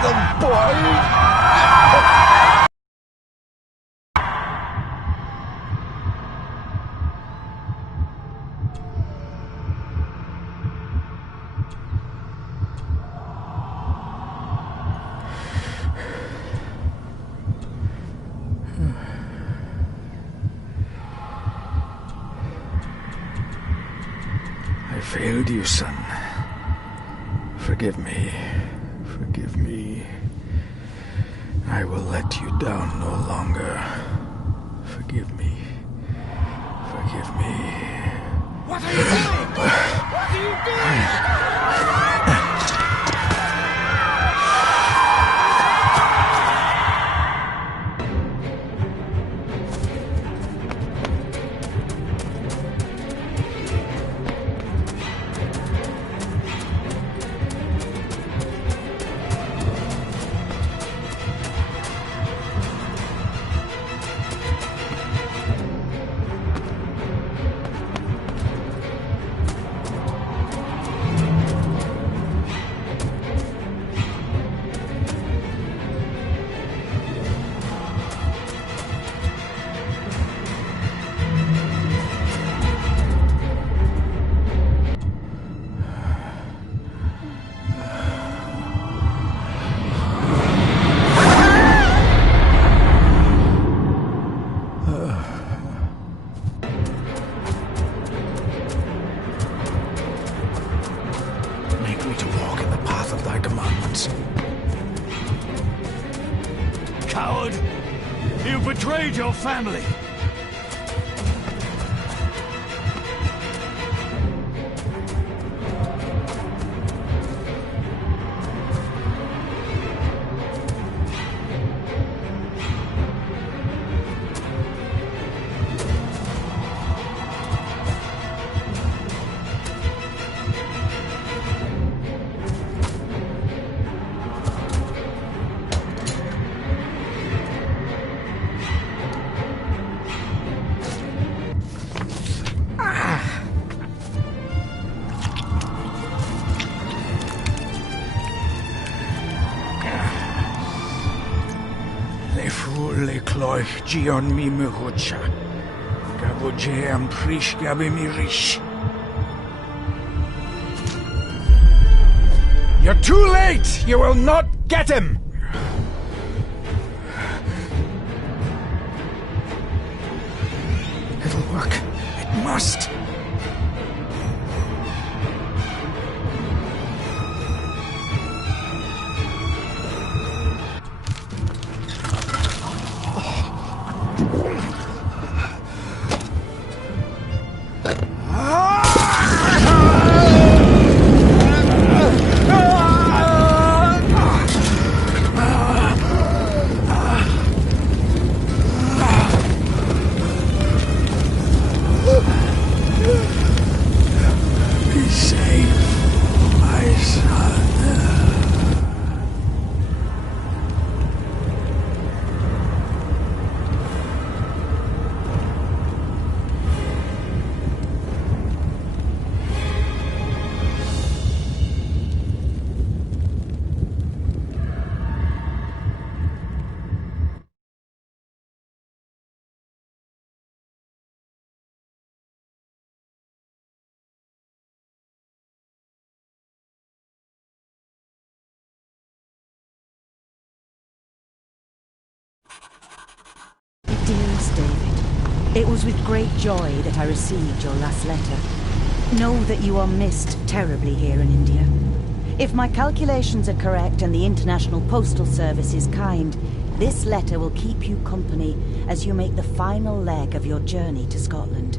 the boy! I failed you, son. Forgive me. Forgive me. I will let you down no longer. Forgive me. Forgive me. What are you doing? What are you doing? Make me to walk in the path of thy commandments. Coward! You betrayed your family! Le cloich gion mi mehucha. Gaboje am prish gabe mi rish. You're too late! You will not get him! It'll work. It must. Be safe, my son. Dearest David, it was with great joy that I received your last letter. Know that you are missed terribly here in India. If my calculations are correct and the International Postal Service is kind, this letter will keep you company as you make the final leg of your journey to Scotland.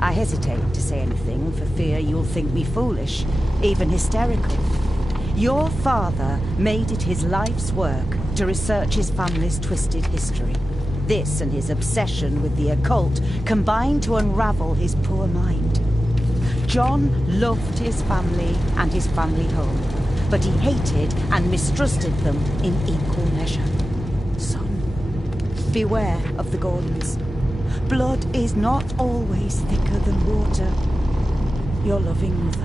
I hesitate to say anything for fear you'll think me foolish, even hysterical. Your father made it his life's work to research his family's twisted history. This and his obsession with the occult combined to unravel his poor mind. John loved his family and his family home, but he hated and mistrusted them in equal measure. Son, beware of the Gordons. Blood is not always thicker than water. Your loving mother.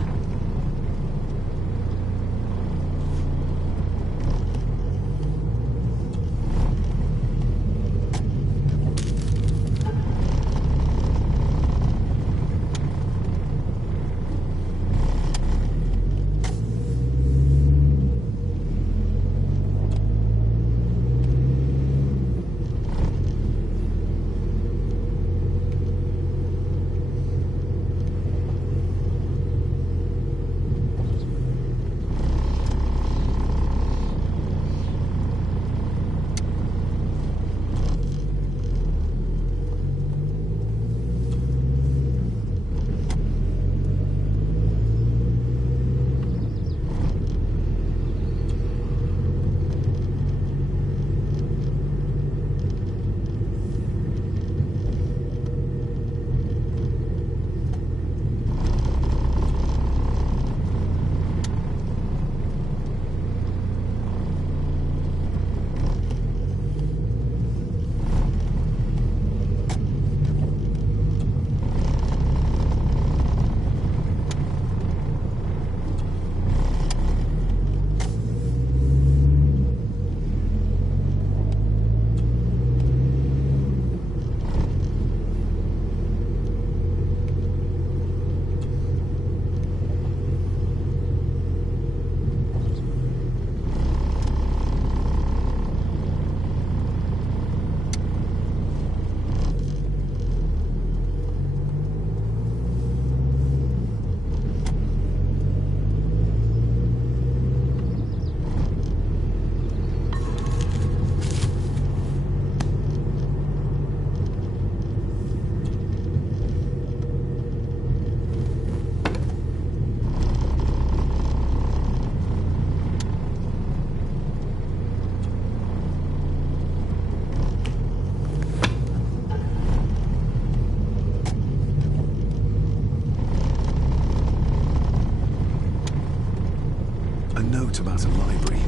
note about a library,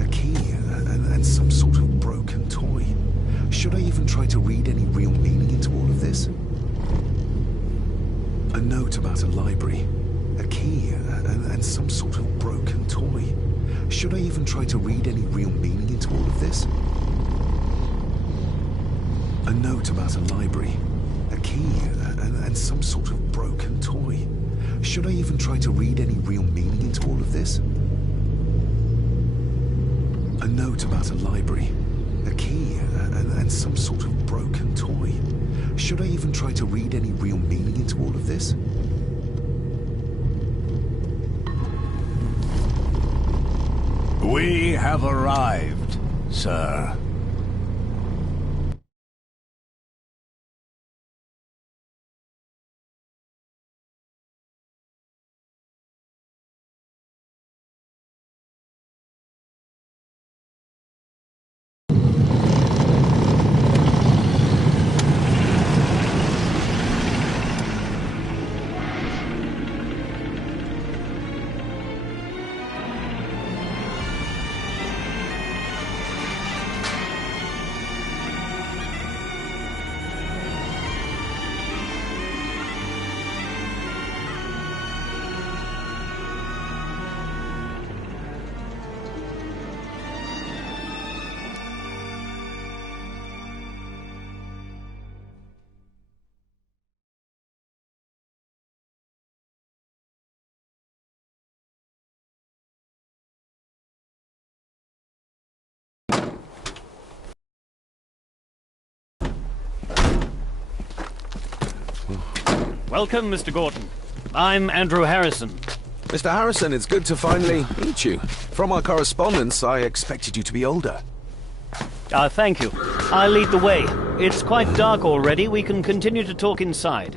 a key, and some sort of broken toy. Should I even try to read any real meaning into all of this? A note about a library, a key, and some sort of broken toy. Should I even try to read any real meaning into all of this? A note about a library, a key, and some sort of broken toy. Should I even try to read any real meaning into all of this? A note about a library, a key, and some sort of broken toy. Should I even try to read any real meaning into all of this? We have arrived, sir. Welcome, Mr. Gordon. I'm Andrew Harrison. Mr. Harrison, it's good to finally meet you. From our correspondence, I expected you to be older. Thank you. I'll lead the way. It's quite dark already. We can continue to talk inside.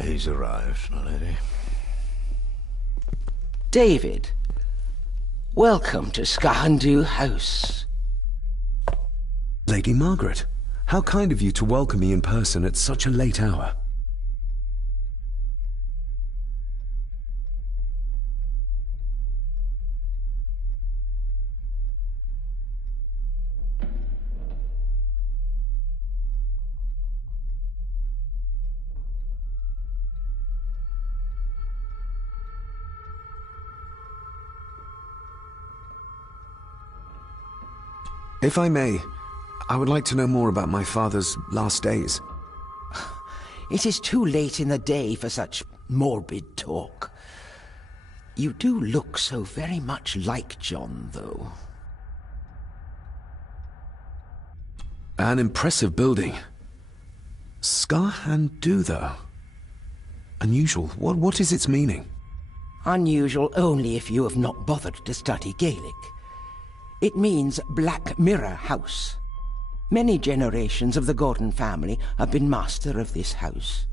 He's arrived, my lady. David, welcome to Skahandu House. Lady Margaret, how kind of you to welcome me in person at such a late hour. If I may, I would like to know more about my father's last days. It is too late in the day for such morbid talk. You do look so very much like John, though. An impressive building. Skahandu, though. Unusual. What is its meaning? Unusual only if you have not bothered to study Gaelic. It means Black Mirror House. Many generations of the Gordon family have been master of this house.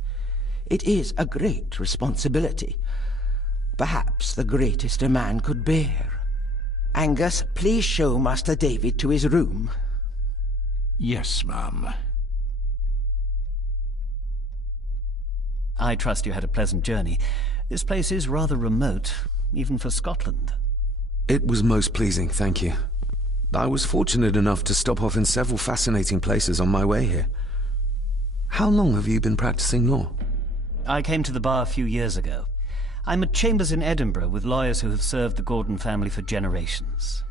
It is a great responsibility. Perhaps the greatest a man could bear. Angus, please show Master David to his room. Yes, ma'am. I trust you had a pleasant journey. This place is rather remote, even for Scotland. It was most pleasing, thank you. I was fortunate enough to stop off in several fascinating places on my way here. How long have you been practicing law? I came to the bar a few years ago. I'm at chambers in Edinburgh with lawyers who have served the Gordon family for generations.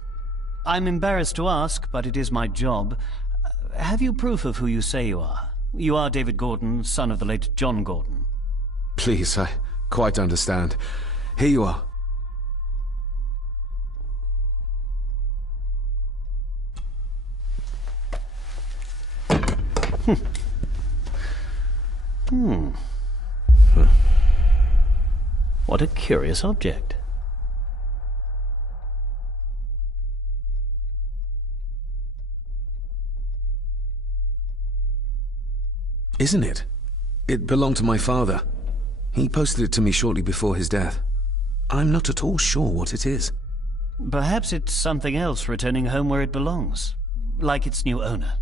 I'm embarrassed to ask, but it is my job. Have you proof of who you say you are? You are David Gordon, son of the late John Gordon. Please, I quite understand. Here you are. What a curious object. Isn't it? It belonged to my father. He posted it to me shortly before his death. I'm not at all sure what it is. Perhaps it's something else returning home where it belongs, like its new owner.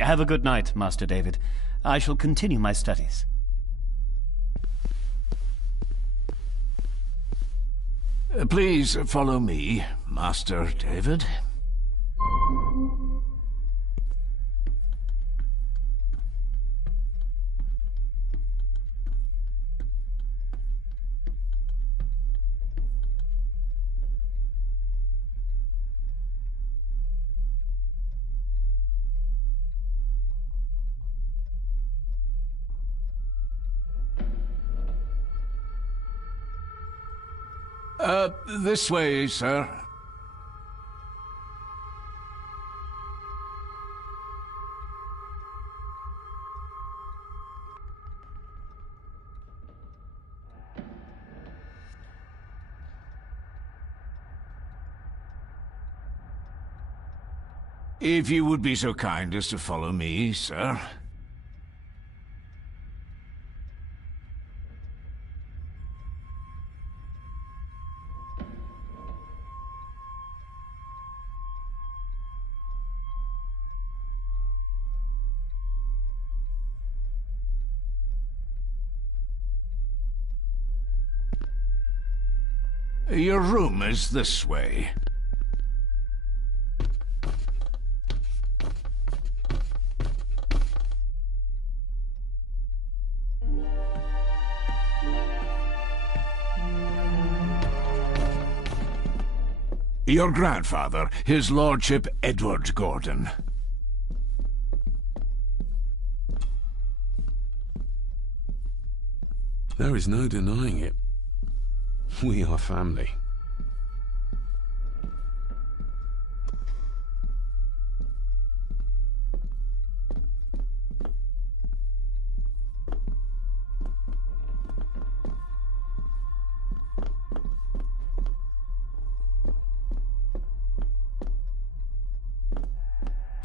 Have a good night, Master David. I shall continue my studies. Please follow me, Master David. This way, sir. If you would be so kind as to follow me, sir. Your room is this way. Your grandfather, his lordship Edward Gordon. There is no denying it. We are family.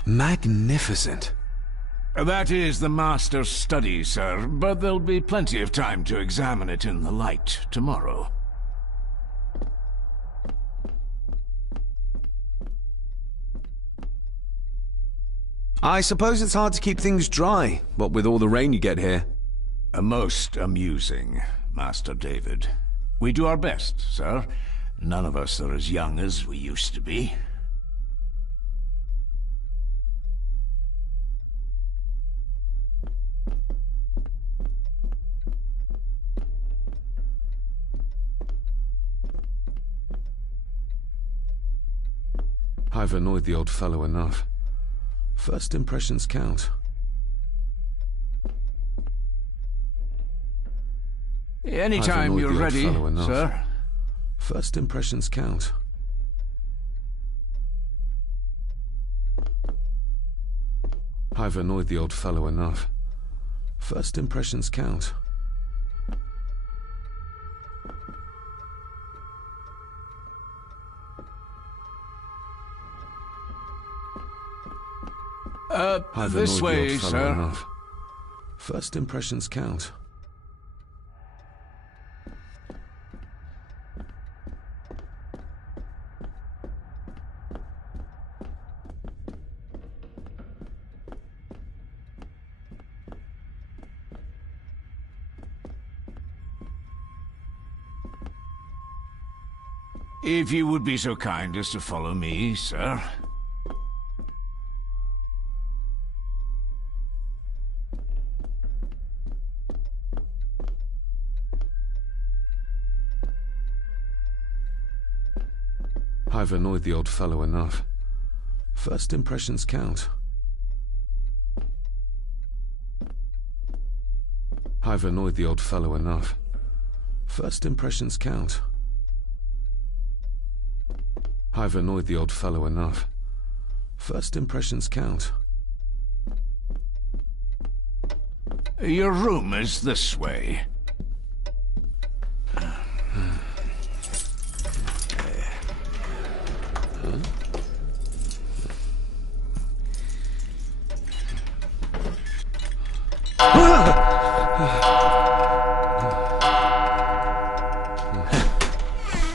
Magnificent. That is the master's study, sir, but there'll be plenty of time to examine it in the light tomorrow. I suppose it's hard to keep things dry, what with all the rain you get here. Most amusing, Master David. We do our best, sir. None of us are as young as we used to be. I've annoyed the old fellow enough. First impressions count. Anytime you're ready, sir. First impressions count. I've annoyed the old fellow enough. First impressions count. This way, sir. Enough. First impressions count. If you would be so kind as to follow me, sir. I've annoyed the old fellow enough. First impressions count. I've annoyed the old fellow enough. First impressions count. I've annoyed the old fellow enough. First impressions count. Your room is this way.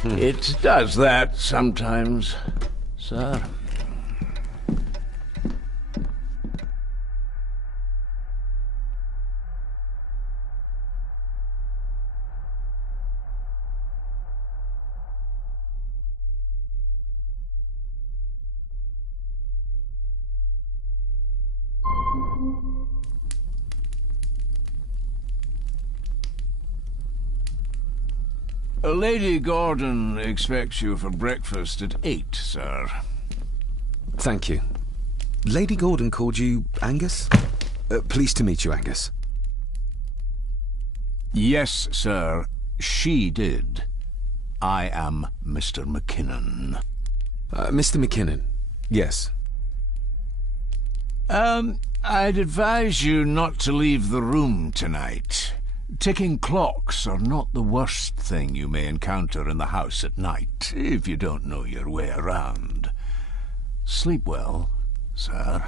It does that sometimes, sir. Lady Gordon expects you for breakfast at 8, sir. Thank you. Lady Gordon called you Angus? Pleased to meet you, Angus. Yes, sir. She did. I am Mr. McKinnon. Mr. McKinnon. Yes. I'd advise you not to leave the room tonight. Ticking clocks are not the worst thing you may encounter in the house at night, if you don't know your way around. Sleep well, sir.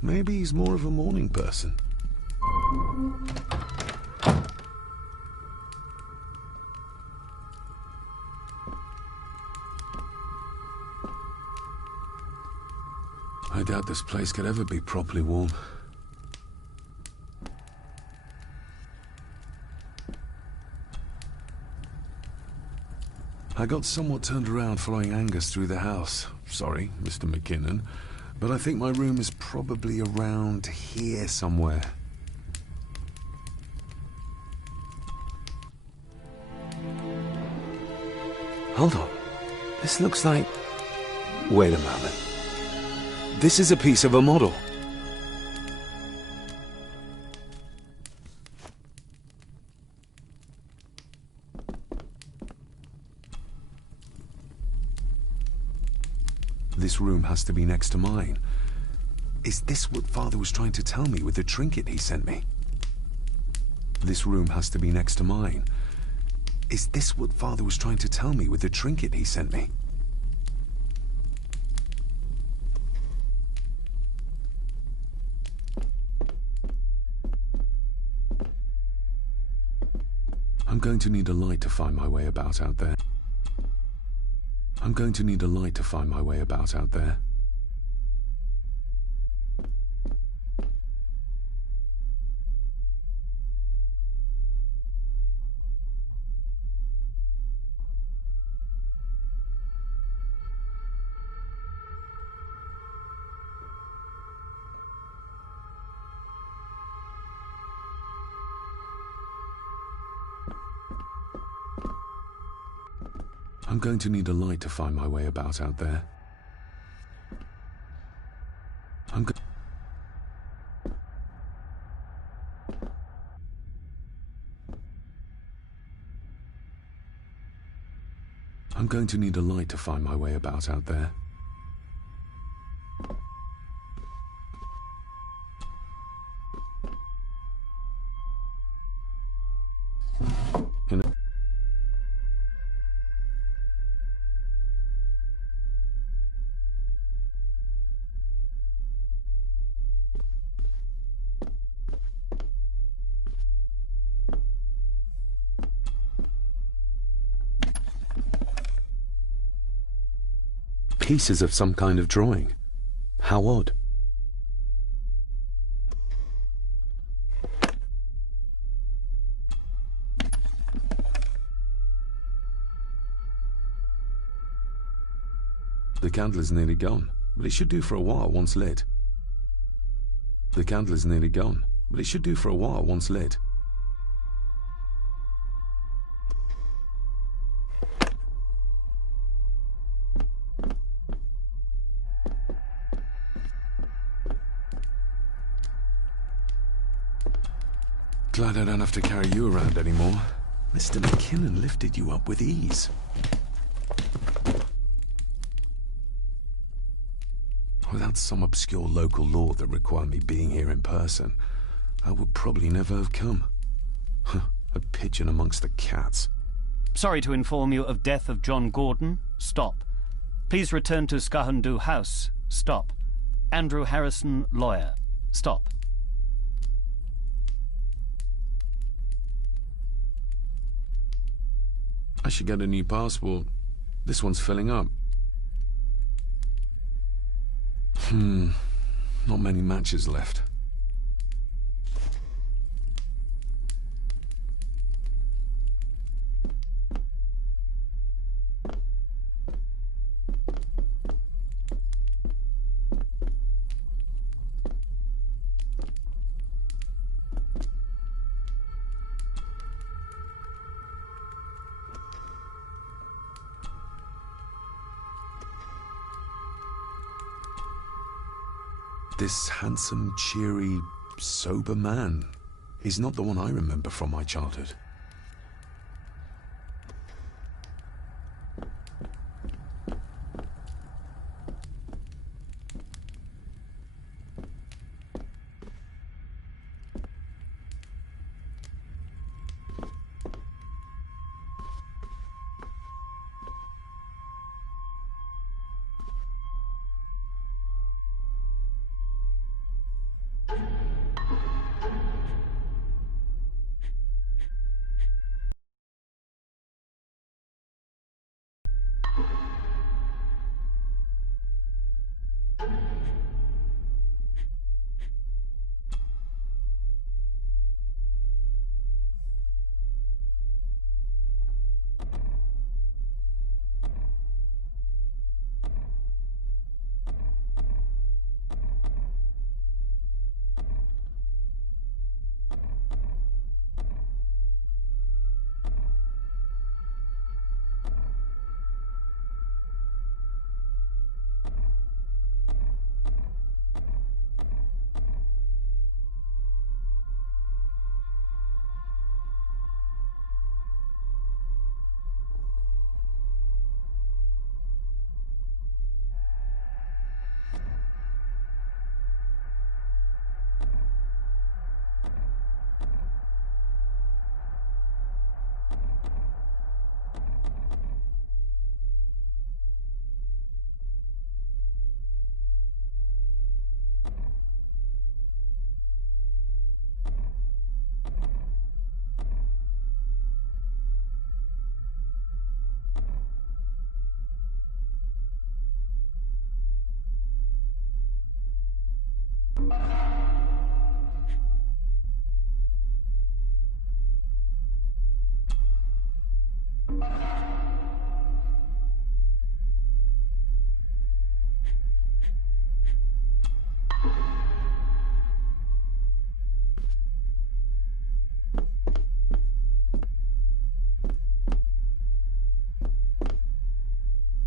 Maybe he's more of a morning person. I doubt this place could ever be properly warm. I got somewhat turned around following Angus through the house. Sorry, Mr. McKinnon, but I think my room is probably around here somewhere. Hold on. This looks like... Wait a moment. This is a piece of a model. This room has to be next to mine. Is this what Father was trying to tell me with the trinket he sent me? This room has to be next to mine. Is this what Father was trying to tell me with the trinket he sent me? I'm going to need a light to find my way about out there. I'm going to need a light to find my way about out there. I'm going to need a light to find my way about out there. I'm going to need a light to find my way about out there. Pieces of some kind of drawing. How odd. The candle is nearly gone, but it should do for a while once lit. The candle is nearly gone, but it should do for a while once lit. Glad I don't have to carry you around anymore. Mr. McKinnon lifted you up with ease. Without some obscure local law that required me being here in person, I would probably never have come. A pigeon amongst the cats. Sorry to inform you of death of John Gordon. Stop. Please return to Skahandu House. Stop. Andrew Harrison, lawyer. Stop. I should get a new passport. This one's filling up. Not many matches left. This handsome, cheery, sober man is not the one I remember from my childhood.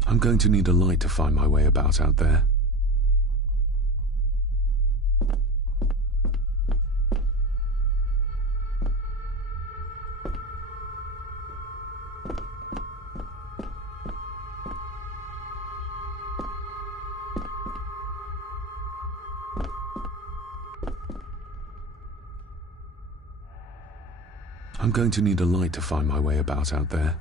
I'm going to need a light to find my way about out there. I'm going to need a light to find my way about out there.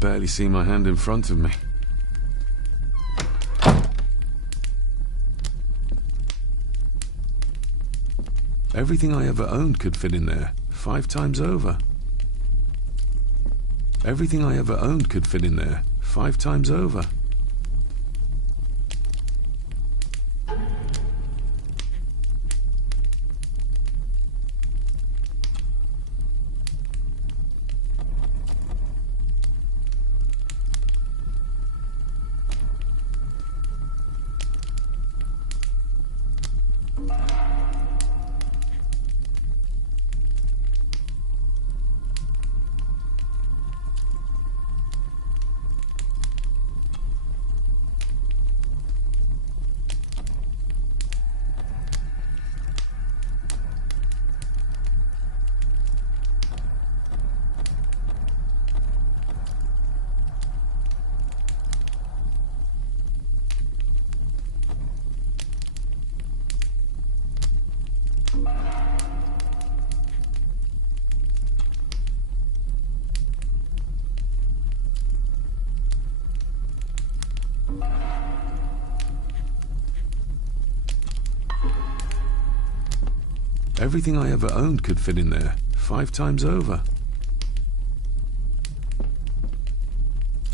Barely see my hand in front of me. Everything I ever owned could fit in there, 5 times over. Everything I ever owned could fit in there, 5 times over. Everything I ever owned could fit in there, 5 times over.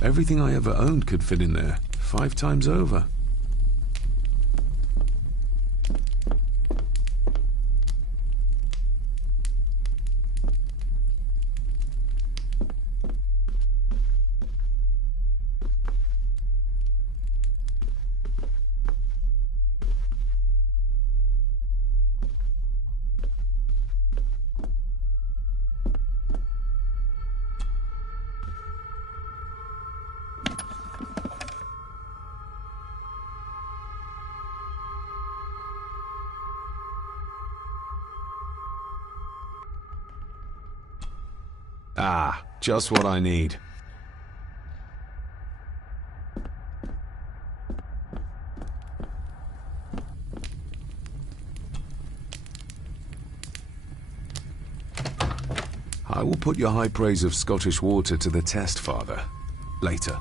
Everything I ever owned could fit in there, 5 times over. Ah, just what I need. I will put your high praise of Scottish water to the test, Father. Later.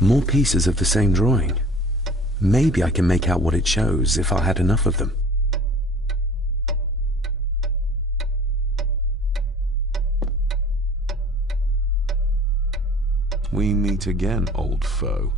More pieces of the same drawing. Maybe I can make out what it shows if I had enough of them. We meet again, old foe.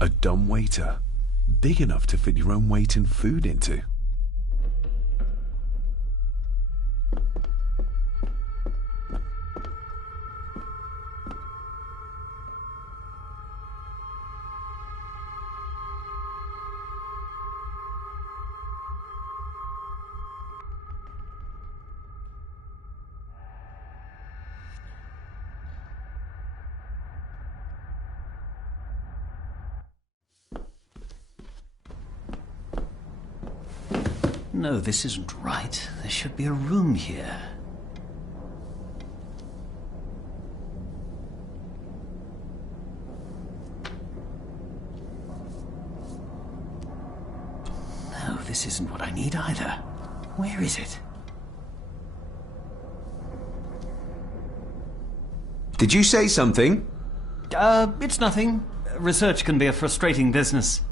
A dumbwaiter, big enough to fit your own weight and food into. No, this isn't right. There should be a room here. No, this isn't what I need either. Where is it? Did you say something? It's nothing. Research can be a frustrating business.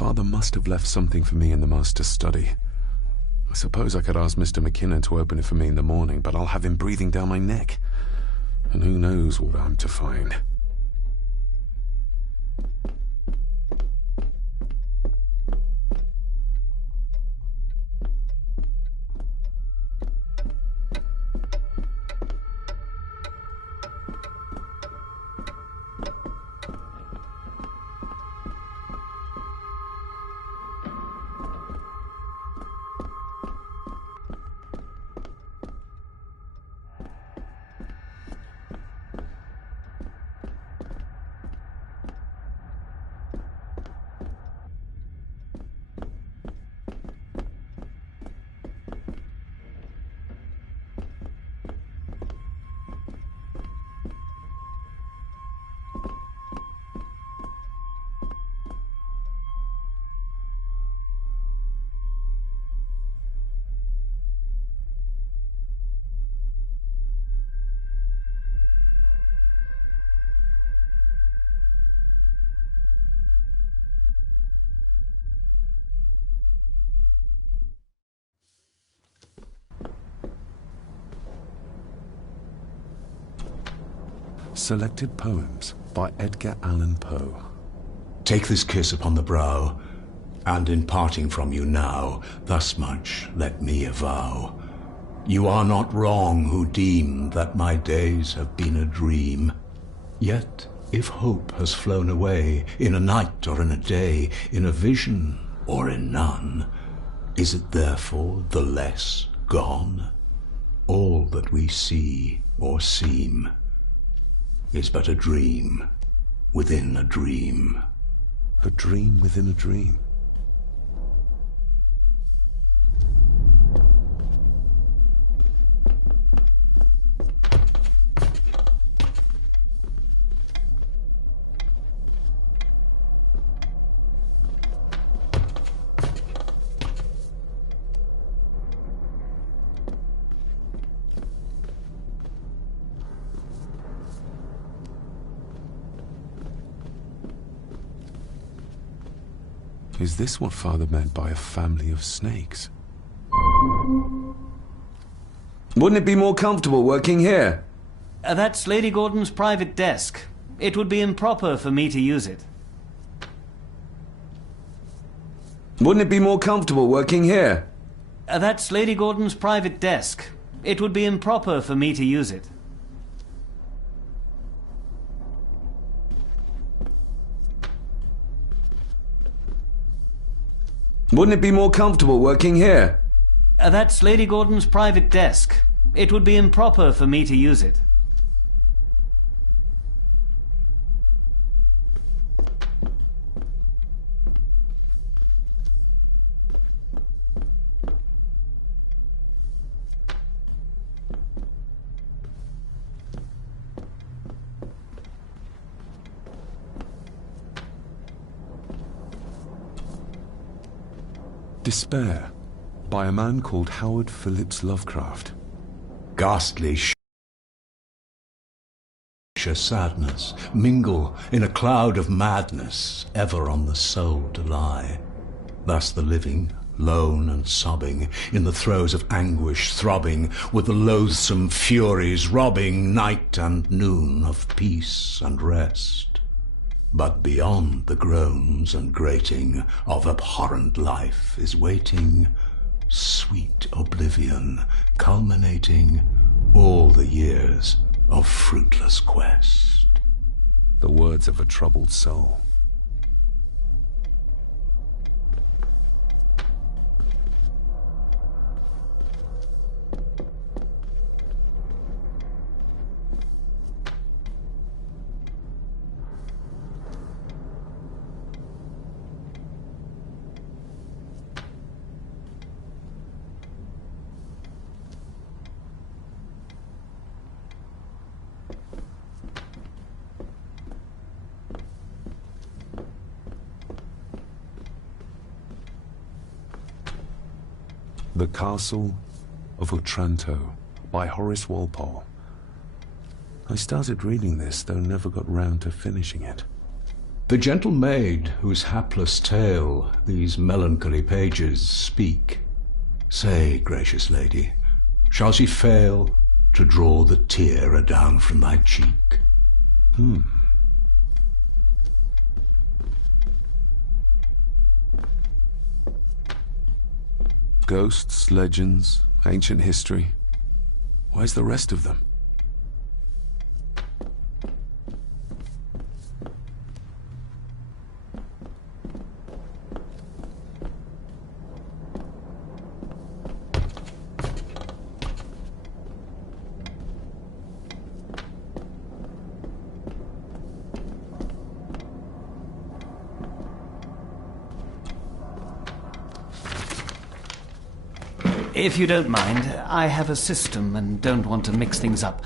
Father must have left something for me in the Master's study. I suppose I could ask Mr. McKinnon to open it for me in the morning, but I'll have him breathing down my neck. And who knows what I'm to find. Selected Poems by Edgar Allan Poe. Take this kiss upon the brow, and in parting from you now, thus much let me avow. You are not wrong who deem that my days have been a dream. Yet, if hope has flown away, in a night or in a day, in a vision or in none, is it therefore the less gone? All that we see or seem is but a dream within a dream. A dream within a dream. Is this what Father meant by a family of snakes? Wouldn't it be more comfortable working here? That's Lady Gordon's private desk. It would be improper for me to use it. Wouldn't it be more comfortable working here? That's Lady Gordon's private desk. It would be improper for me to use it. Wouldn't it be more comfortable working here? That's Lady Gordon's private desk. It would be improper for me to use it. Despair, by a man called Howard Phillips Lovecraft. Ghastly sadness mingle in a cloud of madness, ever on the soul to lie. Thus the living, lone and sobbing, in the throes of anguish throbbing, with the loathsome furies robbing night and noon of peace and rest. But beyond the groans and grating of abhorrent life is waiting sweet oblivion, culminating all the years of fruitless quest. The words of a troubled soul. The Castle of Otranto by Horace Walpole. I started reading this, though never got round to finishing it. The gentle maid whose hapless tale these melancholy pages speak. Say, gracious lady, shall she fail to draw the tear adown from thy cheek? Ghosts, legends, ancient history. Where's the rest of them? If you don't mind, I have a system and don't want to mix things up.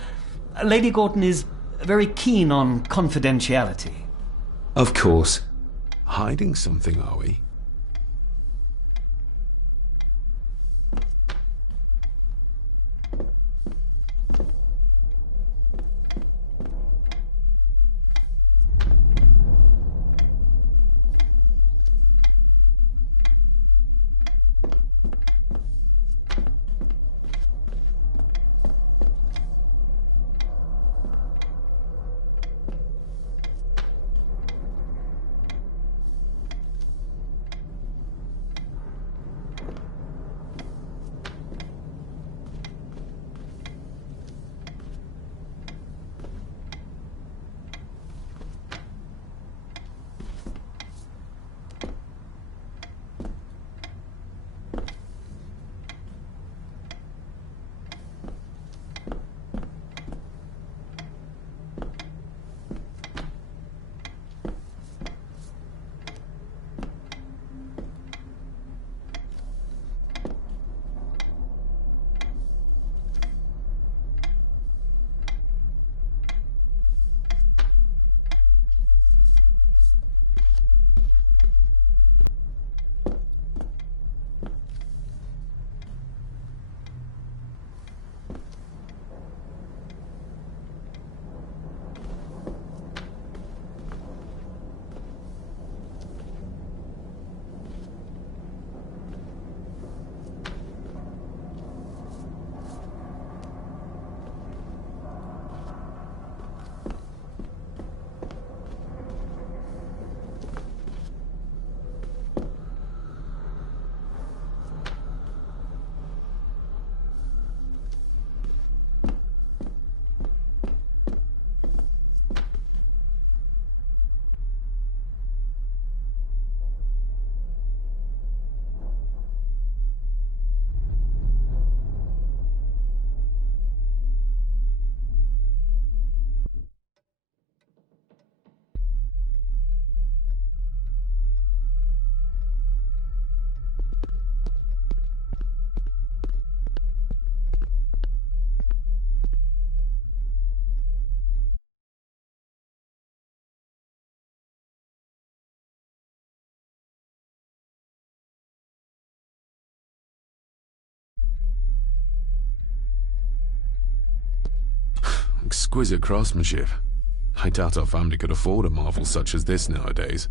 Lady Gordon is very keen on confidentiality. Of course. Hiding something, are we? Exquisite craftsmanship. I doubt our family could afford a marvel such as this nowadays.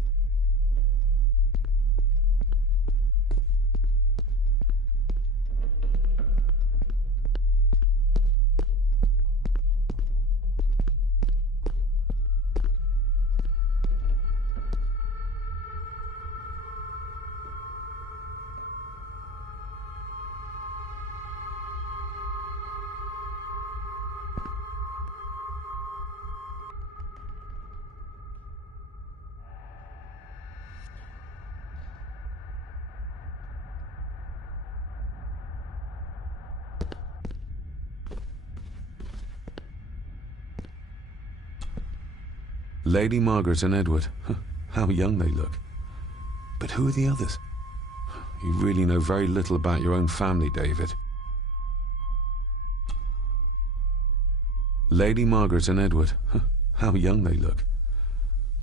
Lady Margaret and Edward. How young they look. But who are the others? You really know very little about your own family, David. Lady Margaret and Edward. How young they look.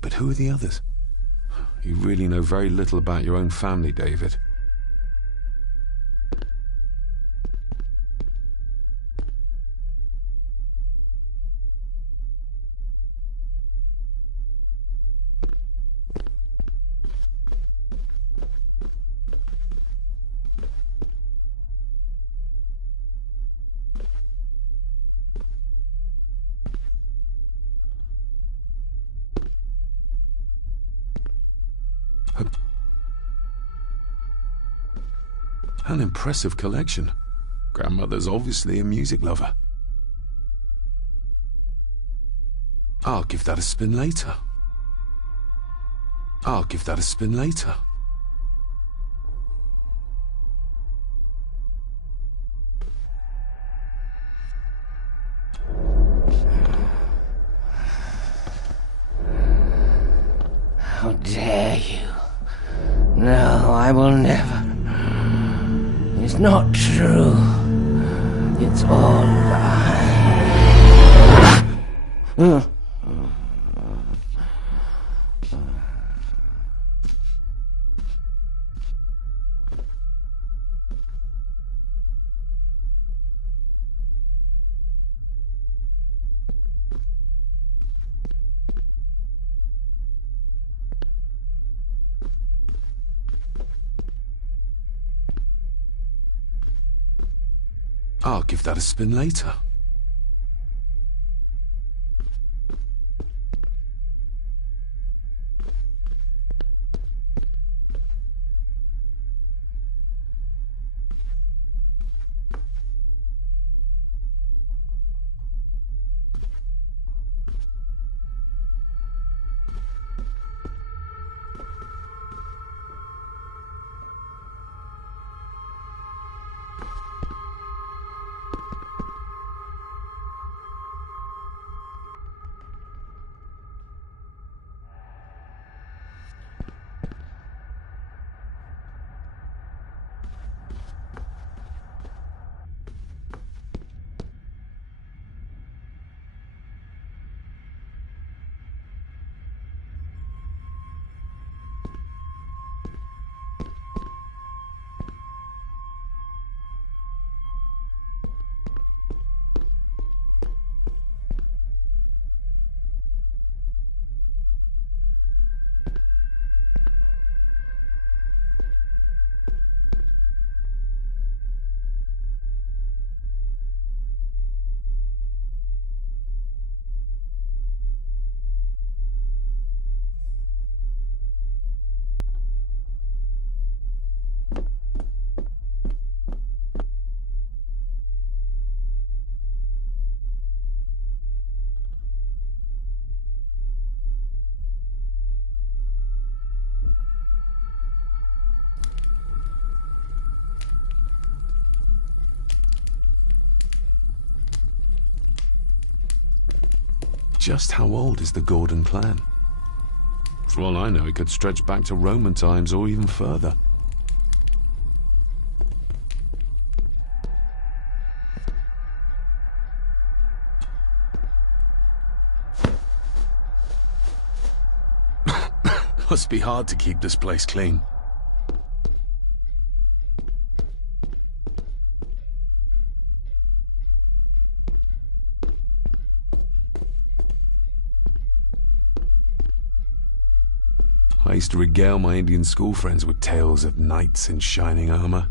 But who are the others? You really know very little about your own family, David. An impressive collection. Grandmother's obviously a music lover. I'll give that a spin later. I'll give that a spin later. How dare you? No, I will never. It's not true. It's all lies. I'll give that a spin later. Just how old is the Gordon clan? For all I know, it could stretch back to Roman times or even further. Must be hard to keep this place clean. I used to regale my Indian school friends with tales of knights in shining armor.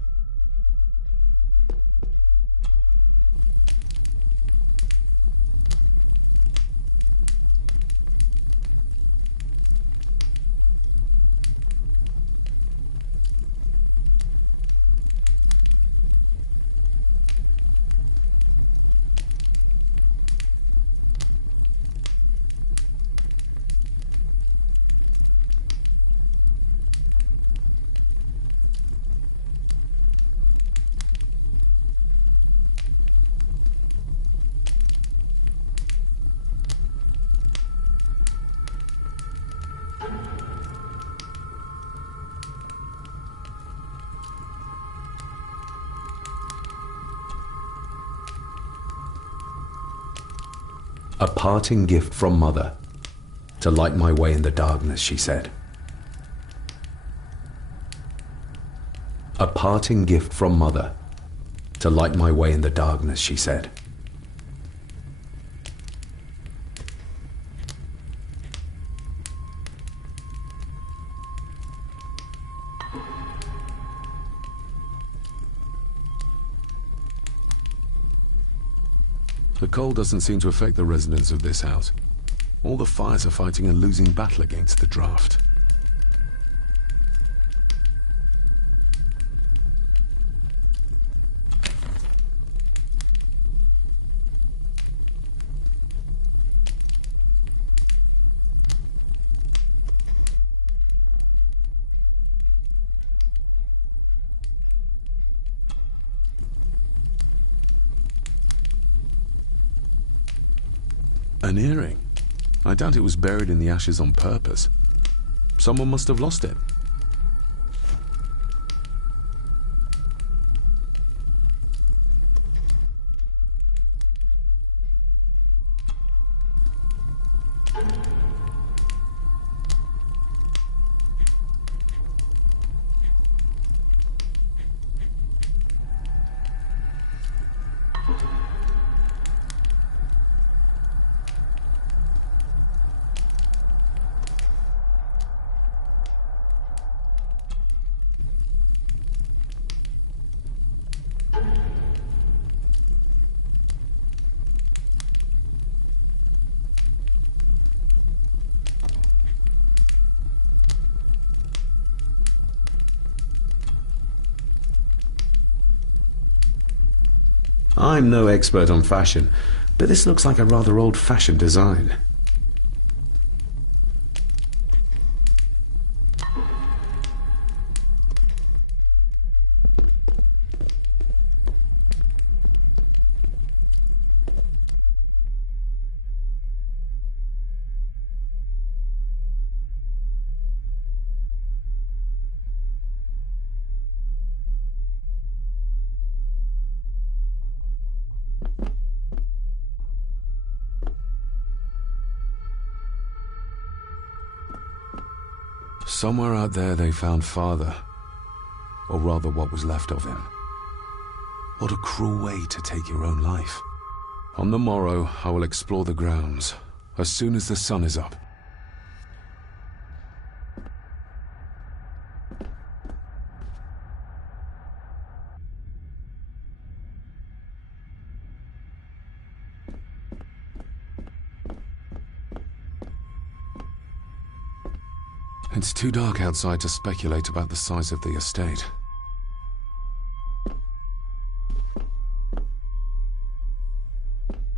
A parting gift from Mother, to light my way in the darkness, she said. A parting gift from Mother, to light my way in the darkness, she said. The cold doesn't seem to affect the residents of this house. All the fires are fighting a losing battle against the draft. An earring? I doubt it was buried in the ashes on purpose. Someone must have lost it. I'm no expert on fashion, but this looks like a rather old-fashioned design. Somewhere out there they found Father. Or rather what was left of him. What a cruel way to take your own life. On the morrow, I will explore the grounds, as soon as the sun is up. It's too dark outside to speculate about the size of the estate.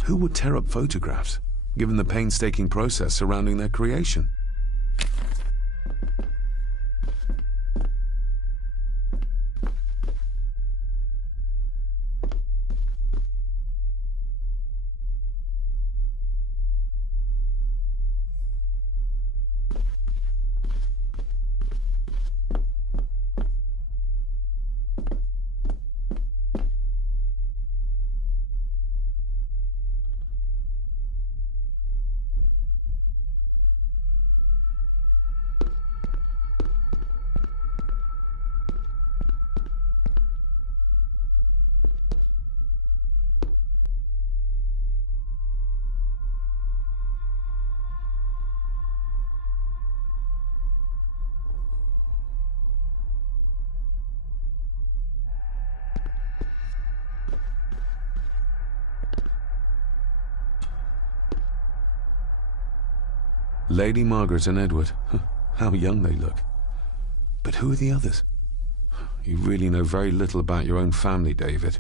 Who would tear up photographs, given the painstaking process surrounding their creation? Lady Margaret and Edward. How young they look. But who are the others? You really know very little about your own family, David.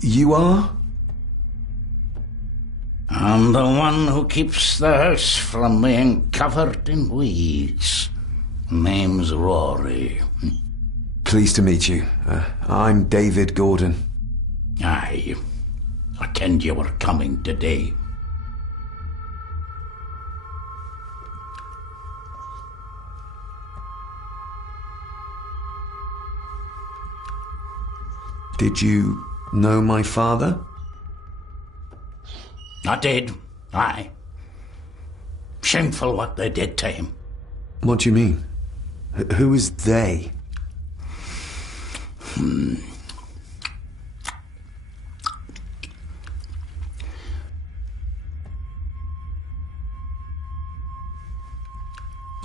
You are? I'm the one who keeps the house from being covered in weeds. Name's Rory. Pleased to meet you. I'm David Gordon. Aye. I kenned you were coming today. Did you know my father? I did, aye. Shameful what they did to him. What do you mean? Who is they?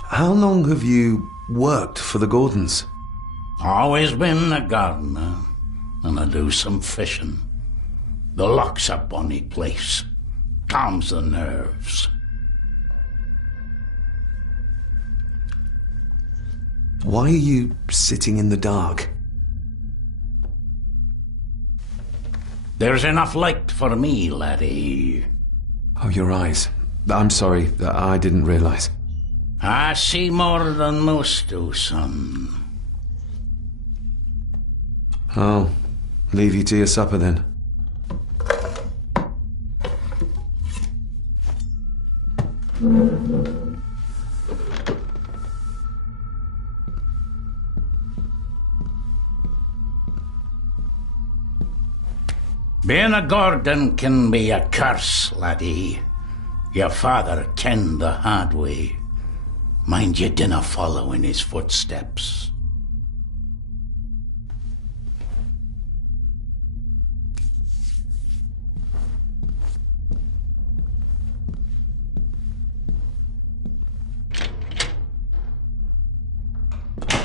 How long have you worked for the Gordons? Always been a gardener, and I do some fishing. The loch's a bonny place. Calms the nerves. Why are you sitting in the dark? There's enough light for me, laddie. Oh, your eyes. I'm sorry, I didn't realize. I see more than most do, son. I'll leave you to your supper then. Being a Gordon can be a curse, laddie. Your father kenned the hard way. Mind you dinna follow in his footsteps.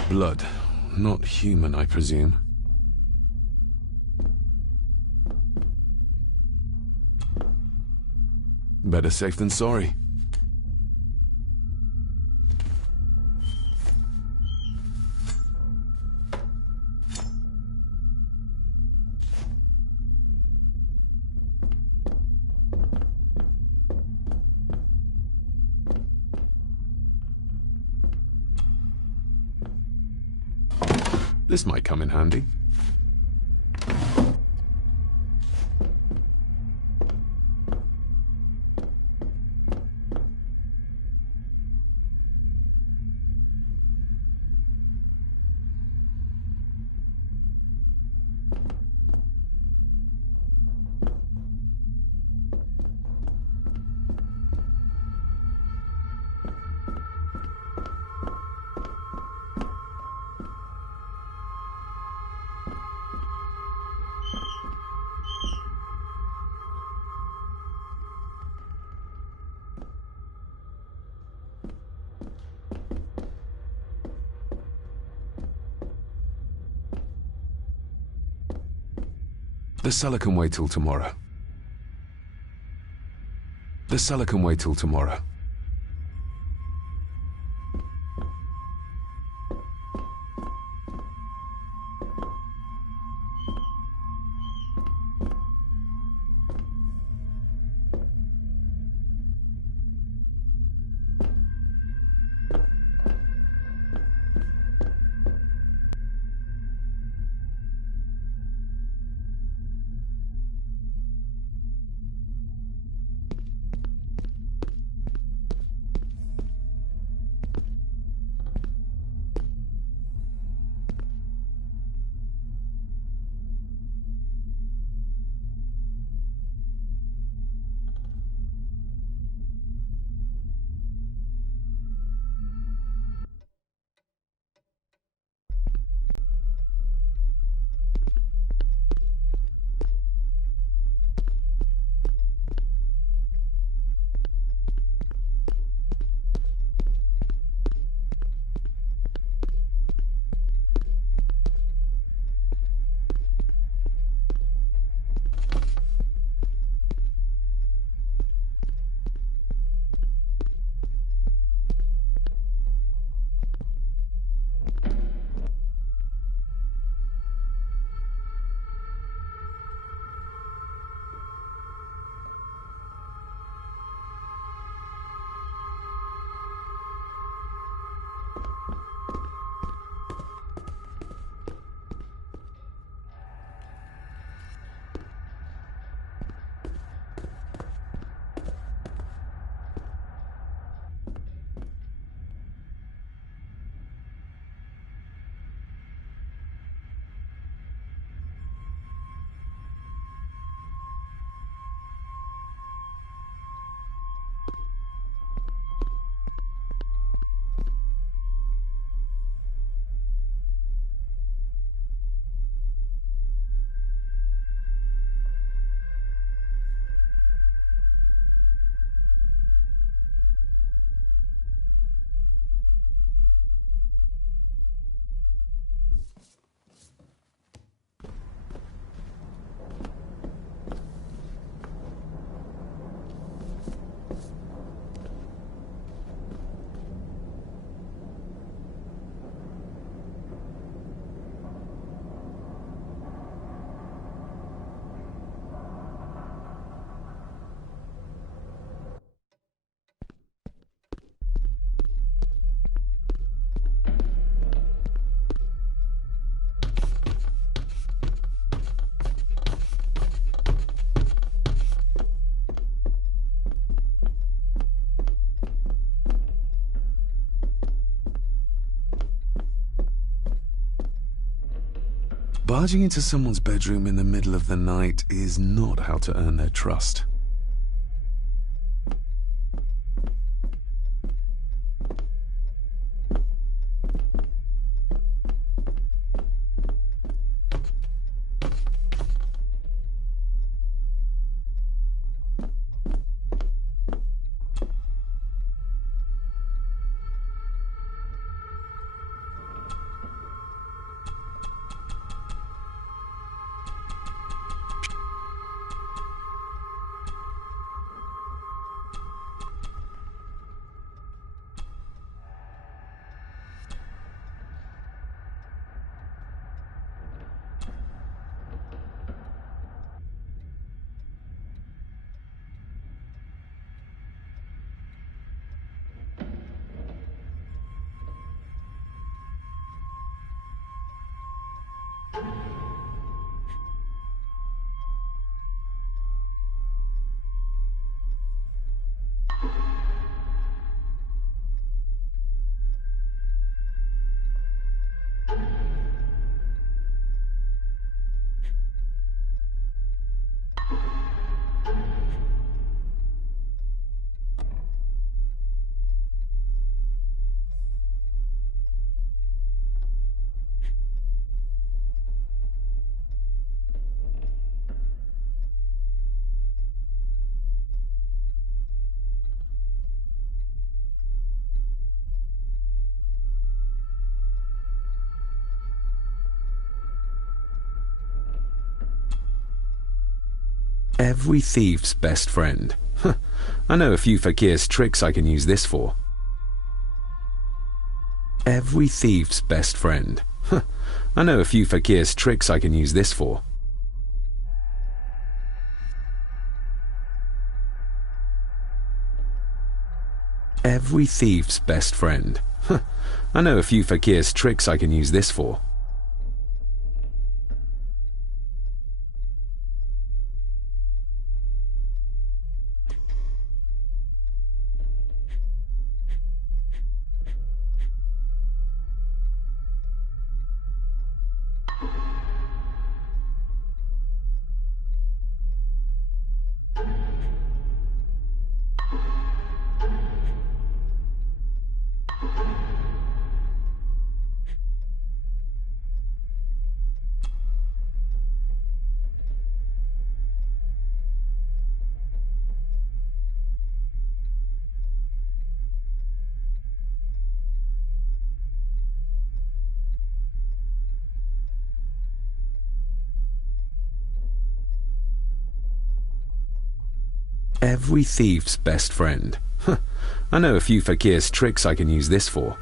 Blood. Not human, I presume. Better safe than sorry. This might come in handy. The cellar can wait till tomorrow. The cellar can wait till tomorrow. Barging into someone's bedroom in the middle of the night is not how to earn their trust. Every thief's best friend. I know a few fakir's tricks I can use this for. Every thief's best friend. I know a few fakir's tricks I can use this for. Every thief's best friend. I know a few fakir's tricks I can use this for. Every thief's best friend. I know a few fakir's tricks I can use this for.